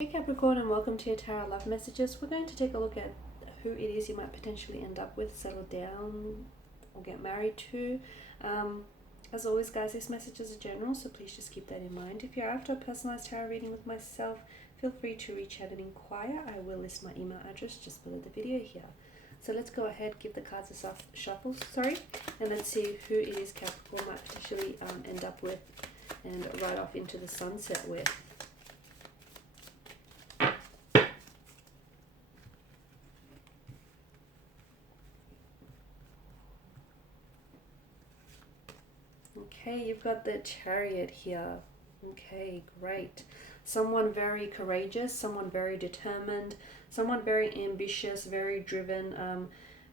Hey Capricorn, and welcome to your Tarot Love Messages. We're going to take a look at who it is you might potentially end up with, settle down, or get married to. As always, guys, these messages are general, so please just keep that in mind. If you're after a personalized tarot reading with myself, feel free to reach out and inquire. I will list my email address just below the video here. So let's go ahead, give the cards a shuffle, and let's see who it is Capricorn might potentially end up with and ride off into the sunset with. Okay, you've got the Chariot here. Okay, great. Someone very courageous, someone very determined, someone very ambitious, very driven,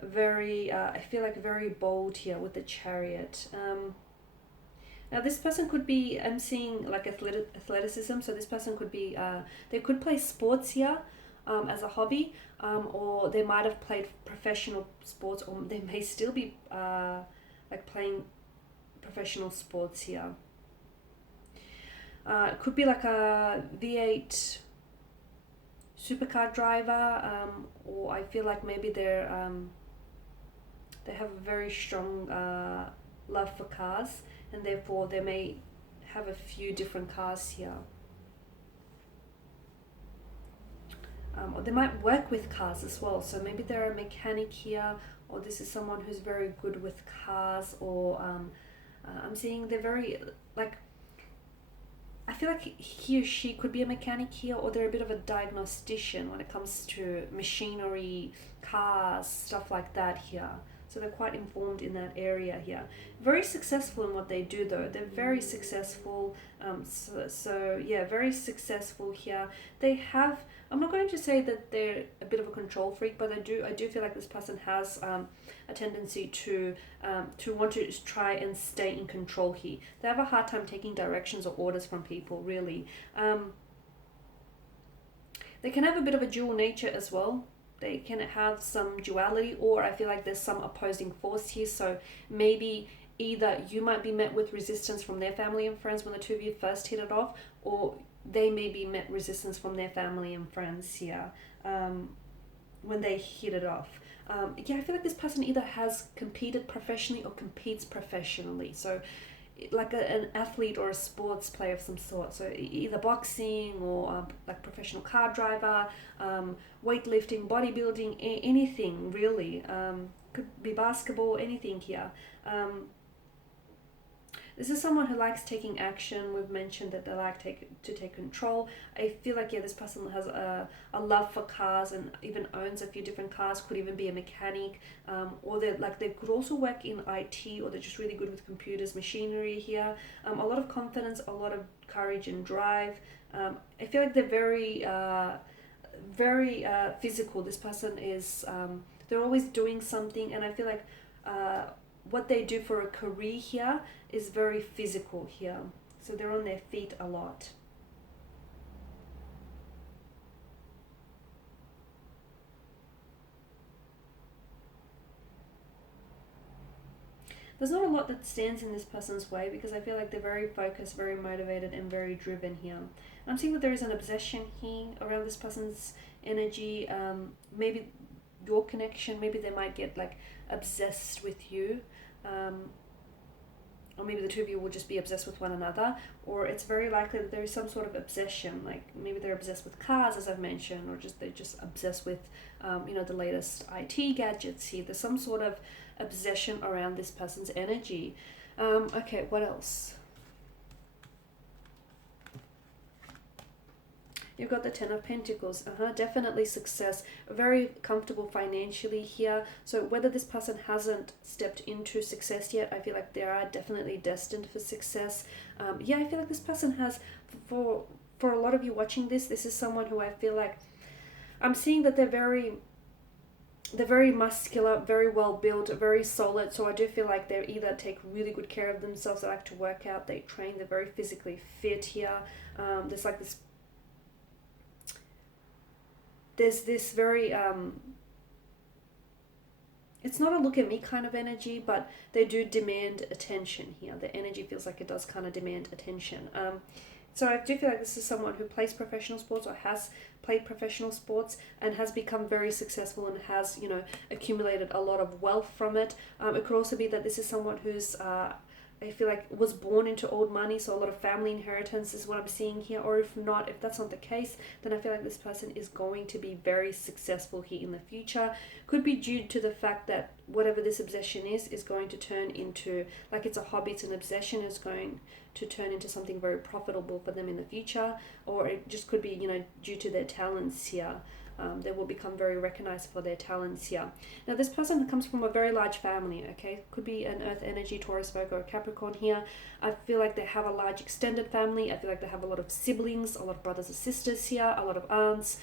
I feel like very bold here with the Chariot. Now this person could be, I'm seeing like athleticism, so this person could be, they could play sports here as a hobby, or they might have played professional sports, or they may still be like playing professional sports here. It could be like a V8 supercar driver, or I feel like maybe they have a very strong love for cars, and therefore they may have a few different cars here. Or they might work with cars as well, so maybe they're a mechanic here, or this is someone who's very good with cars, or I'm seeing they're very, like, I feel like he or she could be a mechanic here, or they're a bit of a diagnostician when it comes to machinery, cars, stuff like that here. So they're quite informed in that area here. Very successful in what they do though. They're very successful. So yeah, very successful here. They have, I'm not going to say that they're a bit of a control freak, but I do feel like this person has a tendency to want to try and stay in control here. They have a hard time taking directions or orders from people, really. They can have a bit of a dual nature as well. They can have some duality, or I feel like there's some opposing force here. So maybe either you might be met with resistance from their family and friends when the two of you first hit it off, or they may be met resistance from their family and friends here when they hit it off. Yeah, I feel like this person either has competed professionally or competes professionally. So like an athlete or a sports player of some sort, so either boxing or like professional car driver, weightlifting, bodybuilding, anything really. Could be basketball, anything here. This is someone who likes taking action. We've mentioned that they like to take control. I feel like, yeah, this person has a love for cars and even owns a few different cars, could even be a mechanic, or they could also work in IT, or they're just really good with computers, machinery here. A lot of confidence, a lot of courage and drive. I feel like they're very physical. This person is, they're always doing something, and I feel like what they do for a career here is very physical here. So they're on their feet a lot. There's not a lot that stands in this person's way, because I feel like they're very focused, very motivated, and very driven here. And I'm seeing that there is an obsession here around this person's energy. Maybe your connection, maybe they might get like obsessed with you. Or maybe the two of you will just be obsessed with one another, or it's very likely that there is some sort of obsession, like maybe they're obsessed with cars, as I've mentioned, or they're just obsessed with the latest IT gadgets here. There's some sort of obsession around this person's energy. Okay, what else? You've got the Ten of Pentacles. Definitely success. Very comfortable financially here. So whether this person hasn't stepped into success yet, I feel like they are definitely destined for success. Yeah, I feel like this person has, for a lot of you watching this is someone who I feel like, I'm seeing that they're very muscular, very well built, very solid. So I do feel like they either take really good care of themselves, they like to work out, they train, they're very physically fit here. There's this very it's not a look at me kind of energy, but they do demand attention here. The energy feels like it does kind of demand attention. So I do feel like this is someone who plays professional sports or has played professional sports and has become very successful and has, you know, accumulated a lot of wealth from it. It could also be that this is someone who's I feel like was born into old money, so a lot of family inheritance is what I'm seeing here. Or if not, if that's not the case, then I feel like this person is going to be very successful here in the future. Could be due to the fact that whatever this obsession is going to turn into, like it's a hobby, it's an obsession, is going to turn into something very profitable for them in the future. Or it just could be, you know, due to their talents here. They will become very recognized for their talents here. Now, this person comes from a very large family, okay? Could be an Earth energy, Taurus, Virgo, or Capricorn here. I feel like they have a large extended family. I feel like they have a lot of siblings, a lot of brothers and sisters here, a lot of aunts,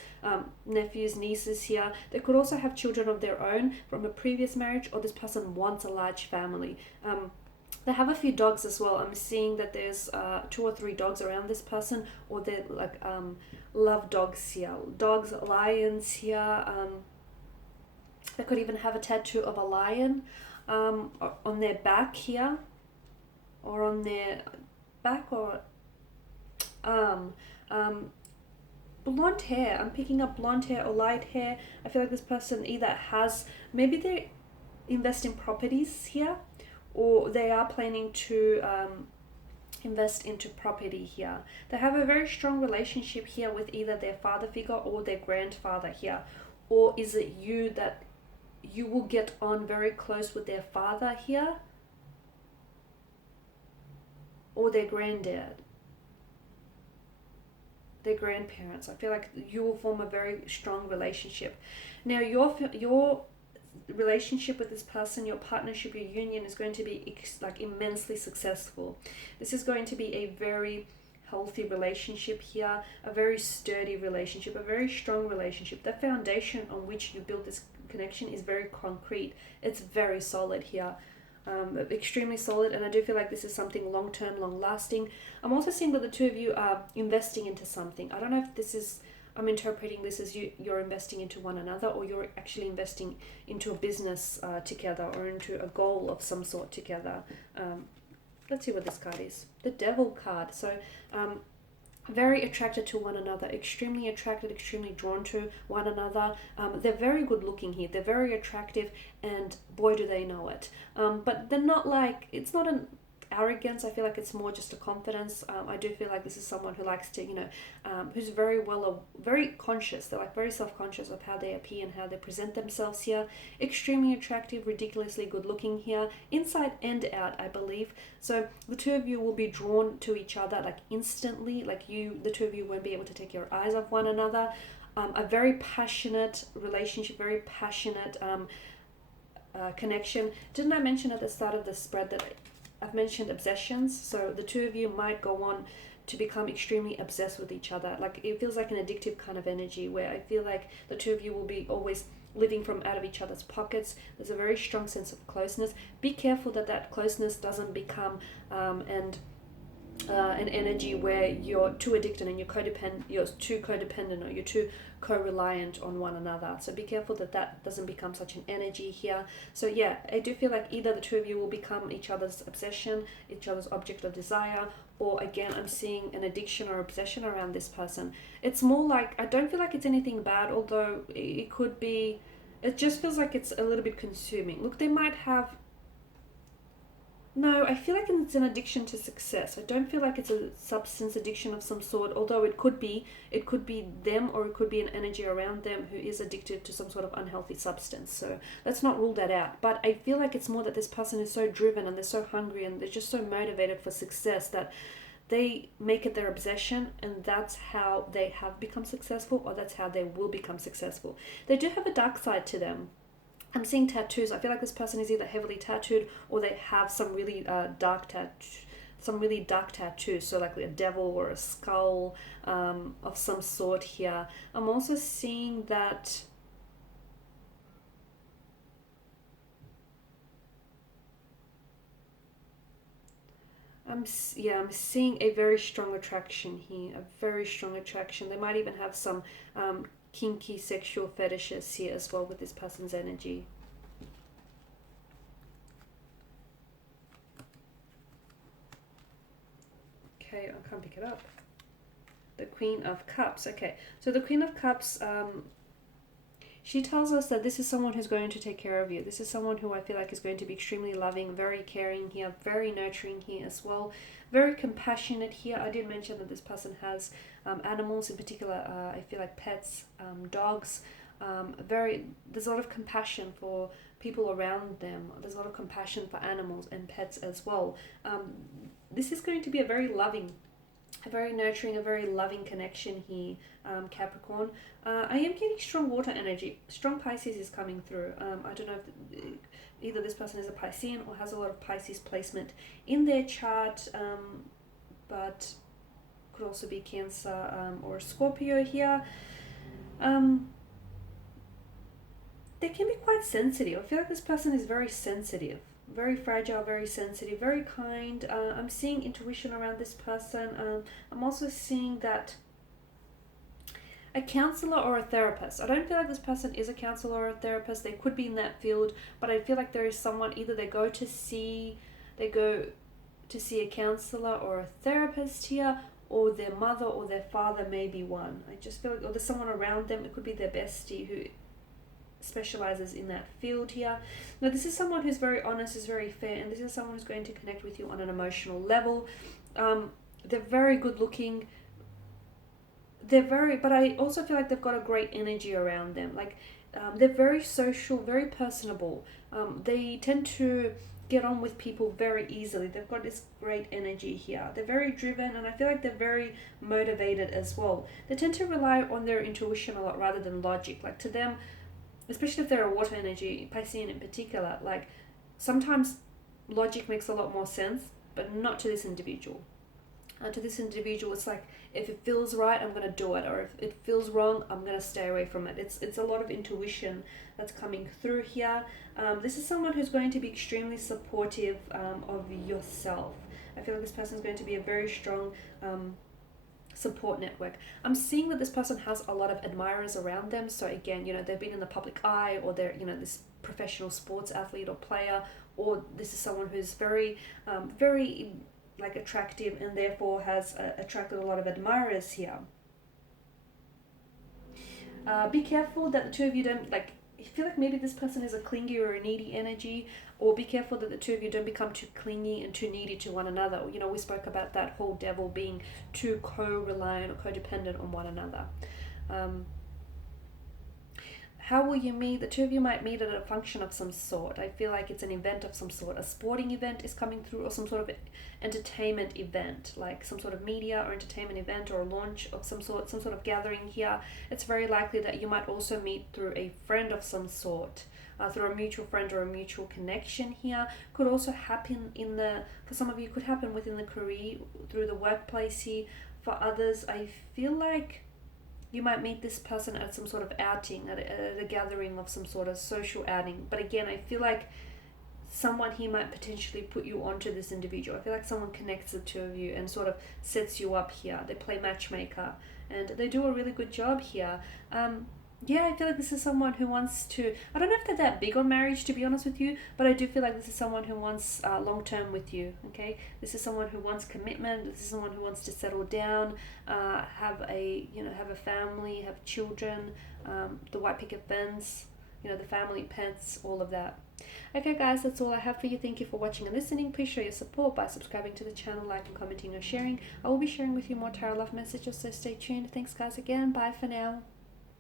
nephews, nieces here. They could also have children of their own from a previous marriage, or this person wants a large family. They have a few dogs as well. I'm seeing that there's 2 or 3 dogs around this person, or they're like love dogs here. Dogs, lions here. They could even have a tattoo of a lion on their back here, or on their back or arm. Blonde hair. I'm picking up blonde hair or light hair. I feel like this person either has, maybe they invest in properties here, or they are planning to invest into property here. They have a very strong relationship here with either their father figure or their grandfather here. Or is it you that you will get on very close with their father here, or their granddad, their grandparents? I feel like you will form a very strong relationship. Now your relationship with this person, your partnership, your union is going to be like immensely successful. This is going to be a very healthy relationship here, a very sturdy relationship, a very strong relationship. The foundation on which you build this connection is very concrete. It's very solid here. Extremely solid, and I do feel like this is something long-term, long-lasting. I'm also seeing that the two of you are investing into something. I don't know if this is, I'm interpreting this as you're investing into one another, or you're actually investing into a business together, or into a goal of some sort together. Let's see what this card is. The Devil card. So very attracted to one another, extremely attracted, extremely drawn to one another. They're very good looking here. They're very attractive, and boy do they know it. But they're not like, it's not an arrogance. I feel like it's more just a confidence. I do feel like this is someone who likes to, who's very conscious. They're like very self-conscious of how they appear and how they present themselves here. Extremely attractive, ridiculously good looking here, inside and out, I believe. So the two of you will be drawn to each other like instantly. Like the two of you won't be able to take your eyes off one another. A very passionate relationship, very passionate connection. Didn't I mention at the start of the spread that I've mentioned obsessions? So the two of you might go on to become extremely obsessed with each other. Like it feels like an addictive kind of energy, where I feel like the two of you will be always living from out of each other's pockets. There's a very strong sense of closeness. Be careful that closeness doesn't become an energy where you're too addicted and you're too codependent, or you're too co-reliant on one another. So be careful that doesn't become such an energy here. So yeah, I do feel like either the two of you will become each other's obsession, each other's object of desire, or again, I'm seeing an addiction or obsession around this person. It's more like, I don't feel like it's anything bad, although it could be, it just feels like it's a little bit consuming. Look, they might have, no, I feel like it's an addiction to success. I don't feel like it's a substance addiction of some sort, although it could be them, or it could be an energy around them who is addicted to some sort of unhealthy substance. So let's not rule that out. But I feel like it's more that this person is so driven and they're so hungry and they're just so motivated for success that they make it their obsession, and that's how they have become successful, or that's how they will become successful. They do have a dark side to them. I'm seeing tattoos. I feel like this person is either heavily tattooed, or they have some really dark tattoos. So like a devil or a skull of some sort here. I'm also seeing that I'm seeing a very strong attraction here. A very strong attraction. They might even have some kinky sexual fetishes here as well with this person's energy. Okay, I can't pick it up. The Queen of Cups. Okay, so the Queen of Cups, she tells us that this is someone who's going to take care of you. This is someone who I feel like is going to be extremely loving, very caring here, very nurturing here as well, very compassionate here. I did mention that this person has animals, in particular, I feel like pets, dogs. There's a lot of compassion for people around them. There's a lot of compassion for animals and pets as well. This is going to be a very loving, a very nurturing, a very loving connection here, Capricorn. I am getting strong water energy. Strong Pisces is coming through. I don't know if either this person is a Piscean or has a lot of Pisces placement in their chart, but could also be Cancer or Scorpio here. They can be quite sensitive. I feel like this person is very sensitive. Very fragile, very sensitive, very kind. I'm seeing intuition around this person. I'm also seeing that a counselor or a therapist. I don't feel like this person is a counselor or a therapist. They could be in that field, but I feel like there is someone, either they go to see a counselor or a therapist here, or their mother or their father may be one. I just feel like, or there's someone around them. It could be their bestie who specializes in that field here. Now, this is someone who's very honest, is very fair, and this is someone who's going to connect with you on an emotional level. They're very good looking. But I also feel like they've got a great energy around them. Like, they're very social, very personable. They tend to get on with people very easily. They've got this great energy here. They're very driven, and I feel like they're very motivated as well. They tend to rely on their intuition a lot rather than logic. Like, to them, especially if they're a water energy, Piscean in particular, like, sometimes logic makes a lot more sense, but not to this individual. To this individual, it's like, if it feels right, I'm going to do it, or if it feels wrong, I'm going to stay away from it. It's a lot of intuition that's coming through here. This is someone who's going to be extremely supportive of yourself. I feel like this person is going to be a very strong support network. I'm seeing that this person has a lot of admirers around them. So again, they've been in the public eye, or they're, this professional sports athlete or player, or this is someone who's very, very like attractive, and therefore has attracted a lot of admirers here. Be careful that the two of you don't, like, I feel like maybe this person is a clingy or a needy energy, or be careful that the two of you don't become too clingy and too needy to one another. We spoke about that whole devil being too co-reliant or codependent on one another. How will you meet? The two of you might meet at a function of some sort. I feel like it's an event of some sort. A sporting event is coming through, or some sort of entertainment event, like some sort of media or entertainment event, or a launch of some sort of gathering here. It's very likely that you might also meet through a friend of some sort, through a mutual friend or a mutual connection here. Could also happen for some of you, could happen within the career, through the workplace here. For others, I feel like you might meet this person at some sort of outing, at a gathering of some sort of social outing. But again, I feel like someone here might potentially put you onto this individual. I feel like someone connects the two of you and sort of sets you up here. They play matchmaker, and they do a really good job here. Yeah, I feel like this is someone who wants to, I don't know if they're that big on marriage, to be honest with you, but I do feel like this is someone who wants long-term with you, okay? This is someone who wants commitment. This is someone who wants to settle down, have a family, have children, the white picket fence, the family, pets, all of that. Okay, guys, that's all I have for you. Thank you for watching and listening. Please show your support by subscribing to the channel, liking, commenting, or sharing. I will be sharing with you more tarot love messages, so stay tuned. Thanks, guys, again. Bye for now.